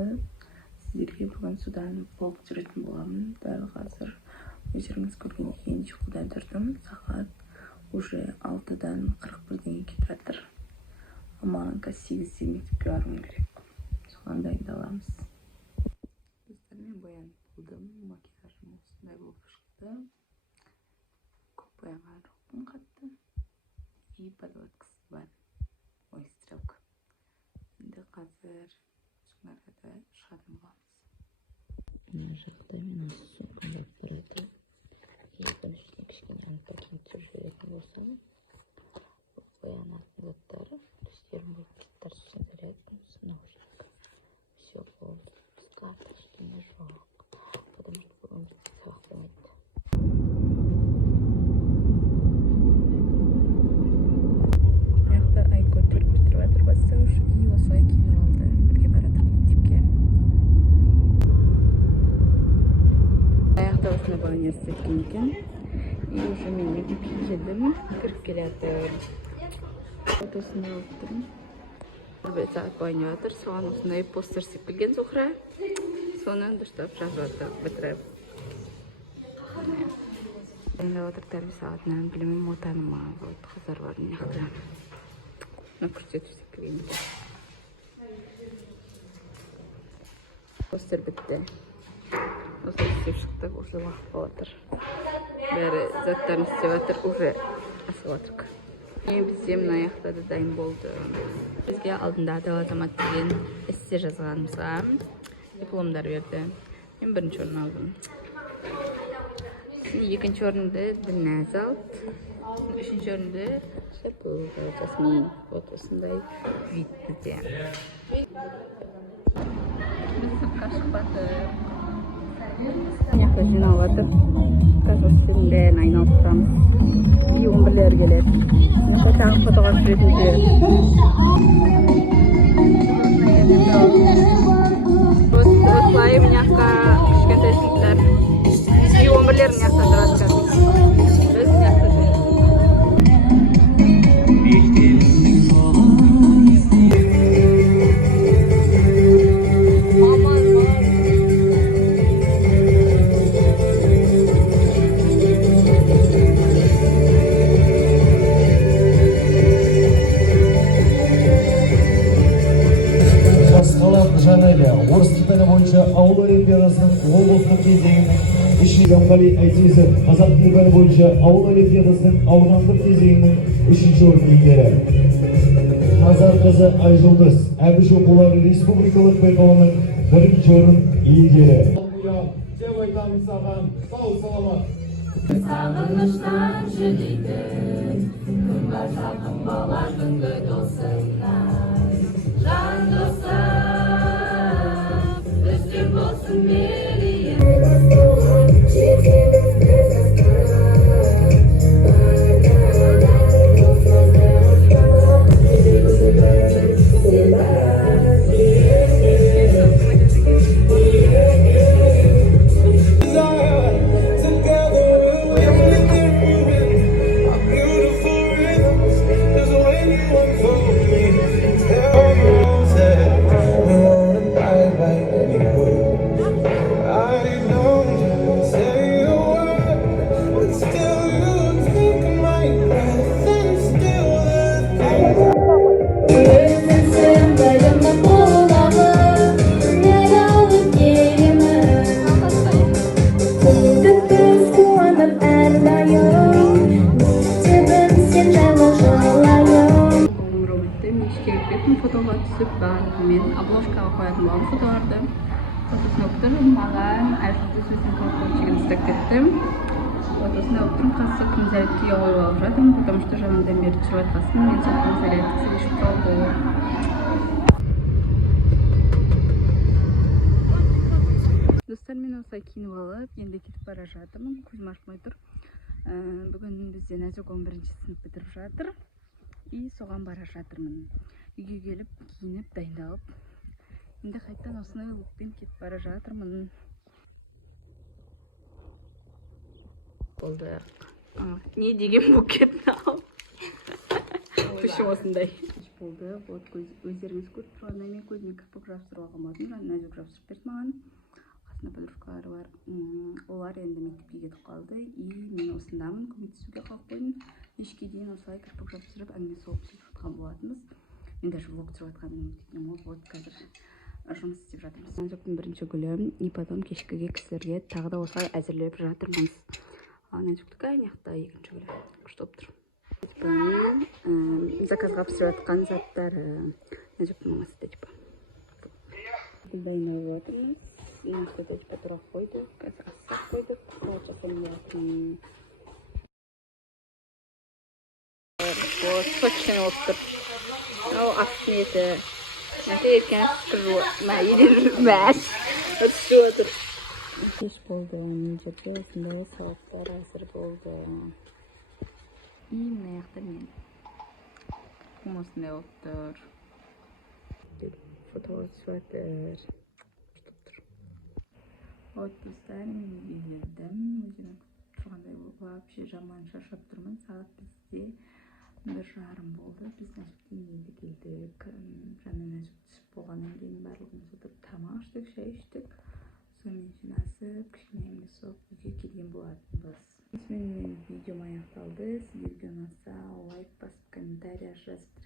болды. Сіздерге бүгін судан влог түсіретін боламын. Дәл қазір өздеріңіз көргендей ұйқыдан тұрдым. Сағат уже 6-дан 41-ден кетіп жатыр. Маған қазір 8-де мектепке баруым керек. Соған дайындаламыз. Достармен боянып болдым. Макияжым осындай болып шықты. Көп боянған жоқпын қатты. И подводкасы бар. Ой, стрелка. Енді қазір шыңарада шығатын боламыз. Мына жақта мен осы сумкам болып тұрады. Екінші үстіне кішкене антта киім түсіріп жіберетін болсам, боянатын заттары, түстерім болып заттар сосын зарядкамыз, наушник. Все болды. Скафта ештеңе жоқ. Потому что бүгін сабақ болмайды. Мынақты Айко төрт бітіріп жатыр бастауыш. И осылай киініп алды. Бірге барады мектепке. Аяқта осындай бала университет кеткен екен. И уже мен мектепке келдім. Кіріп келатыр. Фотосын алып тұрмын. Бір сағат бойы жатыр. Соған осындай постер сепілген Зухра. Соны дұрыстап жазып жатыр, бітіріп. Дайындап отыр тәрбие сағатынан, білмеймін, отаны ма, қыздар бар мына жақта. Мына көрсетіп келген екен. Постер бітті. Осылай істеп шықтық, уже уақыт болатыр. Бәрі заттарын істеп жатыр, уже асып жатырық. Бізде мына аяқта да дайын болды. Бізге алдында Адал Азамат деген эссе жазғанымызға дипломдар берді. Мен бірінші орын алдым. Екінші орынды Ділназ алды. Үшінші орынды Жасмин. Вот осындай вид бізде. Біз сыртқа шықпадық. Мына жинап жатыр. Қазір фильмден айналып тұрамыз. И 11-лер келеді. Тағы фотоға түсіретін жібереді. Осылай мына жаққа кішкентай сыныптар. И 11-лер мына жақта тұрады қазір. Біз мына жақта тұрмыз. Орыс тілі бойынша ауыл олимпиадасының облыстық кезеңінің Жанғали Айтезов қазақ тілі бойынша ауыл олимпиадасының аудандық кезеңінің 3-ші орын иегері. Назар қызы Айжұлдыз Әбіш оқулары республикалық байқауының 1-ші орын иегері. Деп айтамыз саған, сау саламат. Сағыныштан жүдейтін, күн бар жақын бала күнгі досыңнан. Жан досың olsun meleğim. Fotoға түсіп мен обложкаға қоятын болған фотоларды. Фотосын өптір, маған Айжұлдыз өзінің колокольчигін істеп кеттім. Фотосын өптір, қасы күн зарядкеге қойып алып жатырмын, потому что жаңадан бері түсіріп жатқасын, мен сол күн зарядкасы өшіп қалды. Достар, мен осылай киініп алып, енді кетіп бара жатырмын, көзім ашылмай тұр. Бүгін бізде Нәзік 11-ші сынып бітіріп жатыр. И соған бара жатырмын. Үйге келіп, киініп, дайындалып. Енді қайттан осындай лукпен кетіп бара жатырмын. Болды. Не деген букет мынау? Күшім осындай. болды. Вот өздеріңіз көріп тұрғандай мен көзіме кірпік жабыстыруға қалмадым. Нәзік жабыстырып берді маған. Қасында подружкалары бар. Олар енді мектепке кетіп қалды. И мен осындамын, көмектесуге қалып қойдым. Кешке дейін осылай кірпік жабыстырып әңгіме соғып сөйтіп жатқан болатынбыз. Мен даже влог түсіріп жатқанымды ұмытып кеткен. Вот қазір жұмыс істеп жатырмыз. Нәзіктің бірінші күні, и потом кешкіге кісілерге тағы да осылай әзірлеп жатырмыз. Нәзіктікі аяқта екінші күні. Күшті болып тұр. Заказға пісіріп жатқан заттары. Нәзіктің мамасы да типа. Дайындап жатырмыз. Нақты да типа тұра қойдық. Қазір ассақ қойдық. Салат жасаймын жатырмын. Вот, сочный болып тұр. Мынау астың еті. Мәте еркен скажу. Мәш. Өтші отыр. Кеш болды. Мен жерде осындай салаттар әзір болды. И мына жақта мен. Осындай болып тұр. Фотоға түсіп жатыр. Вот достар, мен үйге келдім. Өзім тұрғандай вообще жаман шаршап тұрмын. Сағат бізде 1:30 болды. Біз Нәжіктен енді келдік. Жаңа Нәжік түсіп болғаннан кейін барлығымыз отырып тамақ іштік, шай іштік. Сонымен жинасып, кішкене әңгіме соғып үйге келген болатынбыз. Менің видеом аяқталды. Сіздерге ұнаса лайк басып, комментарий жазып